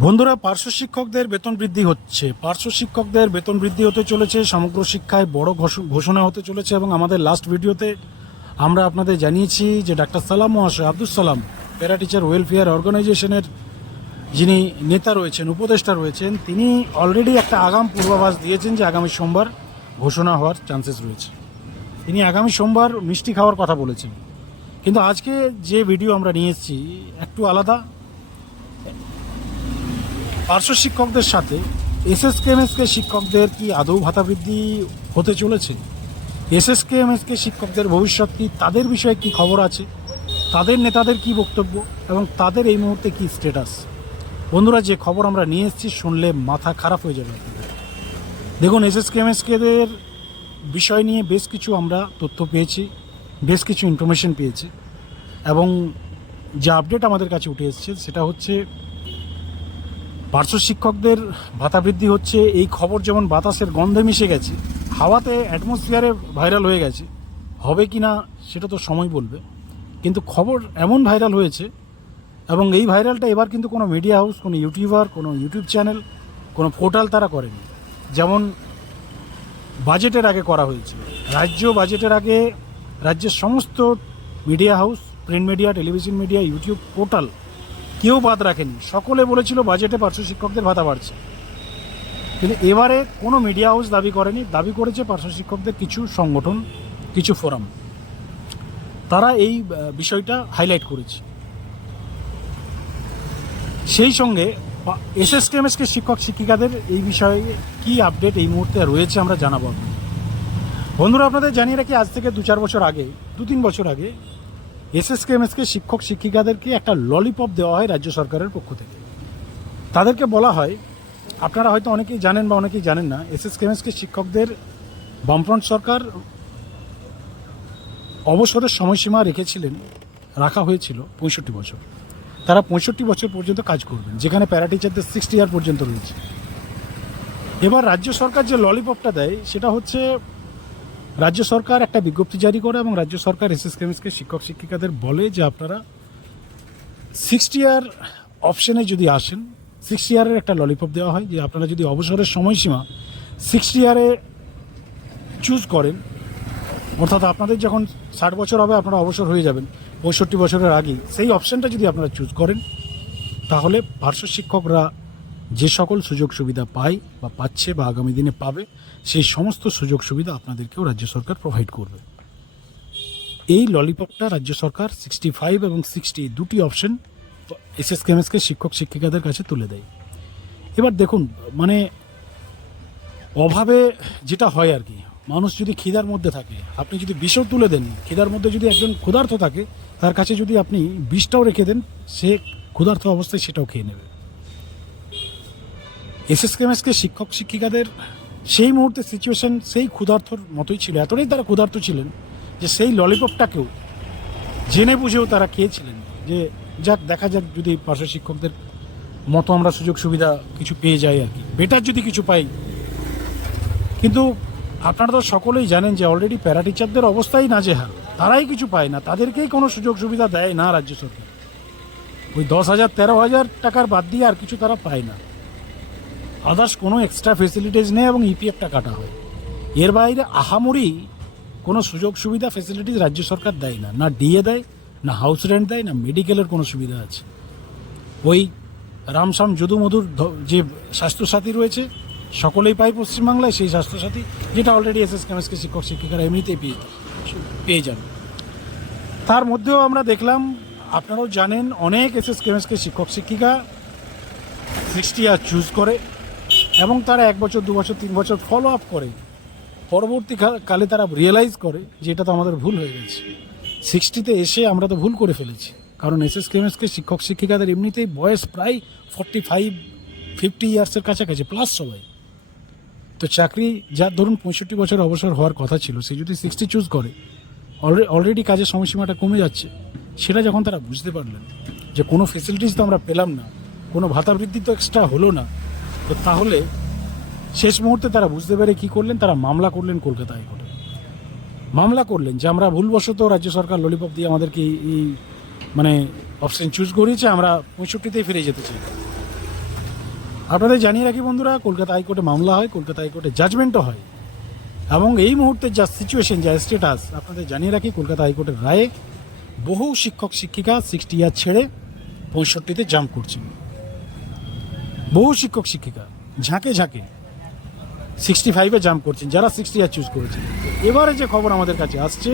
বন্ধুরা, পার্শ্ব শিক্ষকদের বেতন বৃদ্ধি হচ্ছে। পার্শ্ব শিক্ষকদের বেতন বৃদ্ধি হতে চলেছে, সমগ্র শিক্ষায় বড় ঘোষণা হতে চলেছে এবং আমাদের লাস্ট ভিডিওতে আমরা আপনাদের জানিয়েছি যে ডাক্তার সালাম মহাশয় Abdul Salam, para teacher welfare অর্গানাইজেশনের যিনি নেতা রয়েছেন, উপদেষ্টা রয়েছেন, তিনি অলরেডি একটা আগাম পূর্বাভাস দিয়েছেন যে আগামী সোমবার ঘোষণা হওয়ার চান্সেস রয়েছে। তিনি আগামী সোমবার মিষ্টি খাওয়ার কথা বলেছেন। কিন্তু আজকে যে ভিডিও আমরা নিয়ে এসেছি, একটু আলাদা পার্শ্ব শিক্ষকদের সাথে এসএসকেএমএসকে শিক্ষকদের কি আদৌ ভাতা বৃদ্ধি হতে চলেছে? এস এসএসকেএমএসকে শিক্ষকদের ভবিষ্যৎ কি তাদের বিষয়ে কি খবর আছে? তাদের নেতাদের কি বক্তব্য? এবং তাদের এই মুহূর্তে কি স্ট্যাটাস বন্ধুরা, যে খবর আমরা নিয়ে এসেছি শুনলে মাথা খারাপ হয়ে যাবে দেখুন এস এস আপনাদের। দেখুন, এসএসকেএমএসকেদের বিষয় নিয়ে বেশ কিছু আমরা তথ্য পেয়েছি, বেশ কিছু ইনফরমেশন পেয়েছি। এবং যে আপডেট আমাদের কাছে উঠে এসেছে, সেটা হচ্ছে পার্শ্ব শিক্ষকদের ভাতা বৃদ্ধি হচ্ছে, এই খবর যেমন বাতাসের গন্ধে মিশে গেছে, হাওয়াতে অ্যাটমসফিয়ারে ভাইরাল হয়ে গেছে। হবে কি না সেটা তো সময় বলবে। কিন্তু খবর এমন ভাইরাল হয়েছে এবং এই ভাইরালটা এবার কিন্তু কোনো মিডিয়া হাউস কোনো ইউটিউবার কোনো ইউটিউব চ্যানেল কোনো পোর্টাল তারা করেনি। যেমন বাজেটের আগে করা হয়েছিল রাজ্য বাজেটের আগে রাজ্যের সমস্ত media house print media television media YouTube portal কেউ বাদ রাখেনি। সকলে বলেছিল বাজেটে পার্শ্ব শিক্ষকদের ভাতা বাড়ছে। কিন্তু এবারে কোনো মিডিয়া হাউস দাবি করেনি, দাবি করেছে পার্শ্ব শিক্ষকদের কিছু সংগঠন, কিছু ফোরাম তারা এই বিষয়টা হাইলাইট করেছে। সেই সঙ্গে এসএসকেএমএসকে শিক্ষক শিক্ষিকাদের এই বিষয়ে কি আপডেট এই মুহূর্তে রয়েছে আমরা জানাব বন্ধুরা, আপনাদের জানিয়ে রাখি, আজ থেকে দু চার বছর আগে দু তিন বছর আগে এসএসকেএমএসকে শিক্ষক শিক্ষিকাদেরকে একটা ললিপপ দেওয়া হয় রাজ্য সরকারের পক্ষ থেকে। তাদেরকে বলা হয়, আপনারা হয়তো অনেকেই জানেন বা অনেকেই জানেন না, এসএসকেএমএসকে শিক্ষকদের বামফ্রন্ট সরকার অবসরের সময়সীমা রেখেছিলেন, রাখা হয়েছিল পঁয়ষট্টি বছর। তারা পঁয়ষট্টি বছর পর্যন্ত কাজ করবেন, যেখানে প্যারাটিচারদের সিক্সটি ইয়ার পর্যন্ত রয়েছে। এবার রাজ্য সরকার যে ললিপপটা দেয়, সেটা হচ্ছে রাজ্য সরকার একটা বিজ্ঞপ্তি জারি করে এবং রাজ্য সরকার এসএসকেএমএসকে শিক্ষক শিক্ষিকাদের বলে যে আপনারা সিক্সটি ইয়ার অপশনে যদি আসেন সিক্সটি ইয়ারের একটা ললিপপ দেওয়া হয় যে আপনারা যদি অবসরের সময়সীমা সিক্সটি ইয়ারে চুজ করেন, অর্থাৎ আপনাদের যখন ষাট বছর হবে, আপনারা অবসর হয়ে যাবেন, পঁয়ষট্টি বছরের আগেই, সেই অপশনটা যদি আপনারা চুজ করেন, তাহলে পার্শ্ব শিক্ষকরা যে সকল সুযোগ সুবিধা পায় বা পাচ্ছে বা আগামী দিনে পাবে, সেই সমস্ত সুযোগ সুবিধা আপনাদেরকেও রাজ্য সরকার প্রোভাইড করবে। এই ললিপপটা রাজ্য সরকার সিক্সটি ফাইভ এবং সিক্সটি দুটি অপশন এসএসকেএমএসকে শিক্ষক, শিক্ষিকাদের কাছে তুলে দেয়। এবার দেখুন মানে অভাবে যেটা হয় আর কি, মানুষ যদি খিদার মধ্যে থাকে, আপনি যদি বিষও তুলে দেন, খিদার মধ্যে যদি একজন ক্ষুধার্ত থাকে, তার কাছে যদি আপনি বিষটাও রেখে দেন, সে ক্ষুধার্ত অবস্থায় সেটাও খেয়ে নেবে। এসএসকেএমএসকে শিক্ষক শিক্ষিকাদের সেই মুহূর্তে সিচুয়েশন সেই ক্ষুধার্থর মতোই ছিল, এতটাই তারা ক্ষুধার্ত ছিলেন যে সেই ললিপপটাকেও জেনে বুঝেও তারা খেয়েছিলেন। যে যাক, দেখা যাক যদি পার্শ্ব শিক্ষকদের মতো আমরা সুযোগ সুবিধা কিছু পেয়ে যাই আর কি। বেটার যদি কিছু পাই। কিন্তু আপনারা তো সকলেই জানেন যে অলরেডি প্যারা টিচারদের অবস্থাই নাজেহাল। তারাই কিছু পায় না, তাদেরকেই কোনো সুযোগ সুবিধা দেয় না রাজ্য সরকার। ওই দশ হাজার, তেরো হাজার টাকার বাদ দিয়ে আর কিছু তারা পায় না। আদার্স কোনো এক্সট্রা ফেসিলিটিস নেই এবং ইপিএফটা কাটা হয়। এর বাইরে আহামরি কোনো সুযোগ সুবিধা ফেসিলিটিস রাজ্য সরকার দেয় না। না ডিএ দেয়, না হাউস রেন্ট দেয়, না মেডিকেলের কোনো সুবিধা আছে। ওই রামসাম যদু মধুর যে স্বাস্থ্যসাথী রয়েছে, সকলেই পায় পশ্চিমবাংলায়, সেই স্বাস্থ্যসাথী যেটা অলরেডি এস এস কেমিস্ট্রি শিক্ষক, শিক্ষিকারা এমনিতেই পেয়ে পেয়ে যান। তার মধ্যেও আমরা দেখলাম, আপনারাও জানেন, অনেক এস এস কেমিস্ট্রি শিক্ষক, শিক্ষিকা সিক্সটি ইয়ার চুজ করে। এবং তারা এক বছর, দু বছর, তিন বছর ফলো আপ করে। পরবর্তী কালে তারা রিয়েলাইজ করে যে এটা তো আমাদের ভুল হয়ে গেছে। সিক্সটিতে এসে আমরা তো ভুল করে ফেলেছি। কারণ এস এস কেমিস্ট্রি শিক্ষক, শিক্ষিকাদের এমনিতেই বয়স প্রায় ফর্টি ফাইভ ফিফটি ইয়ার্সের কাছাকাছি প্লাস সবাই। তো চাকরি যার ধরুন পঁয়ষট্টি বছর অবসর হওয়ার কথা ছিল, সে যদি সিক্সটি চুজ করে অলরেডি কাজের সময়সীমাটা কমে যাচ্ছে, সেটা যখন তারা বুঝতে পারলেন যে কোনো ফেসিলিটিস তো আমরা পেলাম না, কোনো ভাতা বৃদ্ধি তো এক্সট্রা হলো না তো তাহলে শেষ মুহূর্তে তারা বুঝতে পেরে কি করলেন? তারা মামলা করলেন কলকাতা হাইকোর্টে। মামলা করলেন যে, আমরা ভুলবশত রাজ্য সরকার ললিপপ দিয়ে আমাদেরকে এই- মানে অপশন চুজ করিয়েছে, আমরা পঁয়ষট্টিতেই ফিরে যেতে চাই। আপনাদের জানিয়ে রাখি বন্ধুরা, কলকাতা হাইকোর্টে মামলা হয়, কলকাতা হাইকোর্টে জাজমেন্টও হয়। এবং এই মুহূর্তে যা সিচুয়েশন যা স্টেটাস আপনাদের জানিয়ে রাখি, কলকাতা হাইকোর্টের রায়ে বহু শিক্ষক শিক্ষিকা সিক্সটি ইয়ার ছেড়ে পঁয়ষট্টিতে জাম্প করছেন। বহু শিক্ষক, শিক্ষিকা, ঝাঁকে ঝাঁকে সিক্সটি ফাইভে জাম্প করছেন, যারা সিক্সটি ইয়ার চুজ করেছেন। এবারে যে খবর আমাদের কাছে আসছে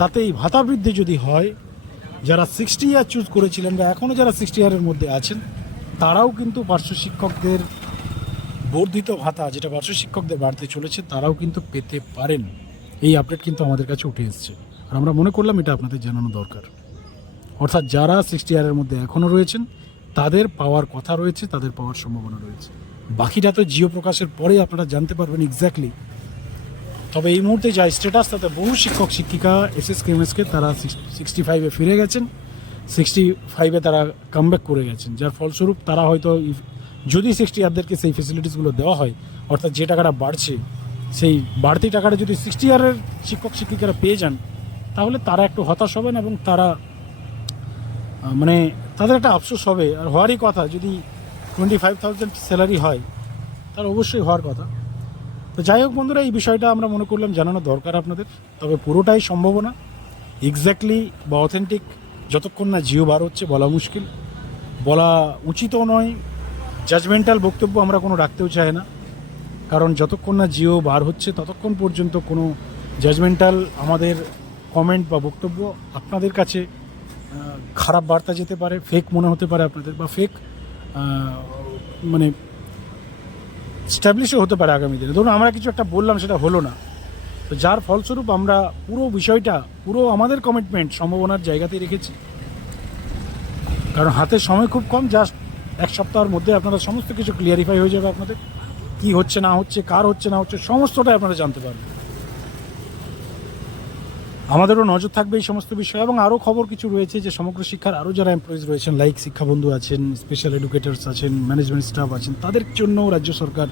তাতে এই ভাতা বৃদ্ধি যদি হয়, যারা সিক্সটি ইয়ার চুজ করেছিলেন বা এখনও যারা সিক্সটি ইয়ারের মধ্যে আছেন, তারাও কিন্তু পার্শ্ব শিক্ষকদের বর্ধিত ভাতা, যেটা পার্শ্ব শিক্ষকদের বাড়তে চলেছে, তারাও কিন্তু পেতে পারেন। এই আপডেট কিন্তু আমাদের কাছে উঠে এসছে। আর আমরা মনে করলাম এটা আপনাদের জানানো দরকার। অর্থাৎ যারা সিক্সটি ইয়ারের মধ্যে এখনও রয়েছেন তাদের পাওয়ার কথা রয়েছে, তাদের পাওয়ার সম্ভাবনা রয়েছে। বাকিটা তো জিও প্রকাশের পরে আপনারা জানতে পারবেন এক্স্যাক্টলি তবে এই মুহূর্তে যা স্ট্যাটাস তাতে বহু শিক্ষক, শিক্ষিকা এস এস কেমএসকে তারা সিক্সটি ফাইভে ফিরে গেছেন। সিক্সটি ফাইভে তারা কামব্যাক করে গেছেন। যার ফলস্বরূপ তারা হয়তো যদি সিক্সটি ইয়ারদেরকে সেই ফেসিলিটিসগুলো দেওয়া হয়, অর্থাৎ যে টাকাটা বাড়ছে, সেই বাড়তি টাকাটা যদি সিক্সটি ইয়ারের শিক্ষক, শিক্ষিকারা পেয়ে যান, তাহলে তারা একটু হতাশ হবেন এবং তারা মানে তাদের একটা আফসোস হবে, আর হওয়ারই কথা, যদি টোয়েন্টি ফাইভ থাউজেন্ড স্যালারি হয়, তার অবশ্যই হওয়ার কথা। তো যাই হোক বন্ধুরা, এই বিষয়টা আমরা মনে করলাম জানানো দরকার আপনাদের, তবে পুরোটাই সম্ভাবনা এক্স্যাক্টলি বা অথেন্টিক যতক্ষণ না জিও বার হচ্ছে বলা মুশকিল। বলা উচিতও নয় জাজমেন্টাল বক্তব্য আমরা কোনো রাখতেও চাই না। কারণ যতক্ষণ না জিও বার হচ্ছে, ততক্ষণ পর্যন্ত কোনো জাজমেন্টাল আমাদের কমেন্ট বা বক্তব্য আপনাদের কাছে খারাপ বার্তা যেতে পারে ফেক মনে হতে পারে আপনাদের বা ফেক মানে স্ট্যাবলিশও হতে পারে আগামী দিনে। ধরুন আমরা কিছু একটা বললাম, সেটা হলো না। তো যার ফলস্বরূপ আমরা পুরো বিষয়টা, পুরো আমাদের কমিটমেন্ট সম্ভাবনার জায়গাতেই রেখেছি। কারণ হাতে সময় খুব কম জাস্ট এক সপ্তাহের মধ্যে আপনারা সমস্ত কিছু ক্লিয়ারিফাই হয়ে যাবে আপনাদের। কি হচ্ছে, না হচ্ছে, কার হচ্ছে, না হচ্ছে, সমস্তটাই আপনারা জানতে পারবেন। আমাদেরও নজর থাকবে এই সমস্ত বিষয় এবং আরও খবর কিছু রয়েছে যে সমগ্র শিক্ষার আরও যারা এমপ্লয়িজ রয়েছেন লাইক শিক্ষাবন্ধু আছেন স্পেশাল এডুকেটার্স আছেন ম্যানেজমেন্ট স্টাফ আছেন, তাদের জন্য রাজ্য সরকার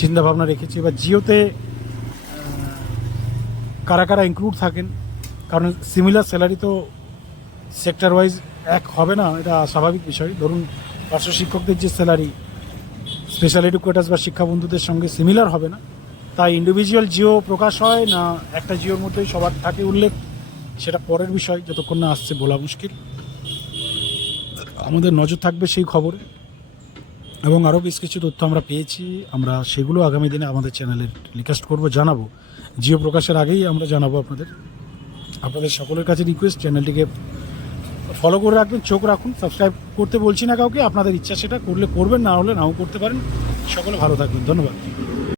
চিন্তাভাবনা রেখেছে। এবার জিওতে কারা কারা ইনক্লুড থাকেন, কারণ সিমিলার স্যালারি তো সেক্টর ওয়াইজ এক হবে না, এটা স্বাভাবিক বিষয়। ধরুন, পার্শ্ব শিক্ষকদের যে স্যালারি স্পেশাল এডুকেটার্স বা শিক্ষাবন্ধুদের সঙ্গে সিমিলার হবে না। তাই ইন্ডিভিজুয়াল জিও প্রকাশ হয় না একটা জিওর মধ্যেই সবার থাকে উল্লেখ, সেটা পরের বিষয়, যতক্ষণ না আসছে বলা মুশকিল। আমাদের নজর থাকবে সেই খবরে। এবং আরও বেশ কিছু তথ্য আমরা পেয়েছি, আমরা সেগুলো আগামী দিনে আমাদের চ্যানেলে রিকোয়েস্ট করব, জানাব। জিও প্রকাশের আগেই আমরা জানাব আপনাদের। আপনাদের সকলের কাছে রিকোয়েস্ট চ্যানেলটিকে ফলো করে রাখবেন, চোখ রাখুন সাবস্ক্রাইব করতে বলছি না কাউকে, আপনাদের ইচ্ছা সেটা করলে করবেন, না হলে নাও করতে পারেন। সকলে ভালো থাকবেন, ধন্যবাদ।